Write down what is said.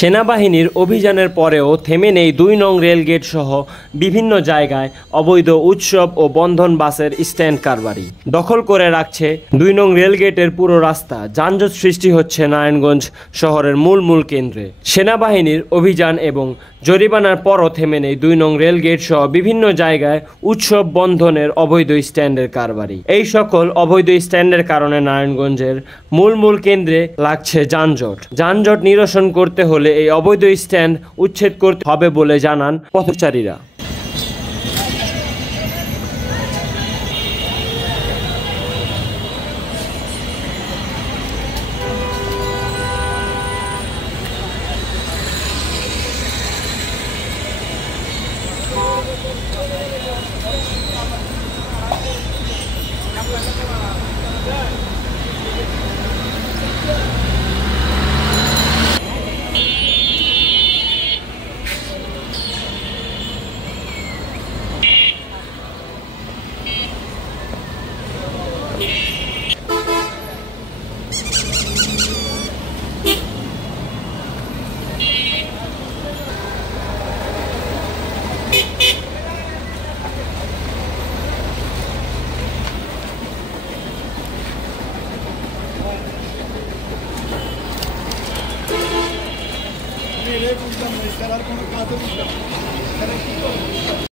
সেনাবাহিনীর অভিযানের পরেও থেমে নেই ২ নং রেলগেট সহ বিভিন্ন জায়গায় অবৈধ উৎসব ও বন্ধন বাসের স্ট্যান্ড কারবারি দখল করে রাখছে ২ নং রেলগেটের পুরো রাস্তা। যানজট সৃষ্টি হচ্ছে নারায়ণগঞ্জ শহরের মূল কেন্দ্রে। সেনাবাহিনীর অভিযান এবং জরিমানার পরও থেমে নেই ২ নং রেলগেট সহ বিভিন্ন জায়গায় উৎসব বন্ধনের অবৈধ স্ট্যান্ডের কারবারি। এই সকল অবৈধ স্ট্যান্ডের কারণে নারায়ণগঞ্জের মূল কেন্দ্রে লাগছে যানজট নিরসন করতে হলে এই অবৈধ স্ট্যান্ড উচ্ছেদ করতে হবে বলে জানান পথচারীরা। বুঝলাম না, এছাড়া আর কোনো কাজও বুঝলাম না।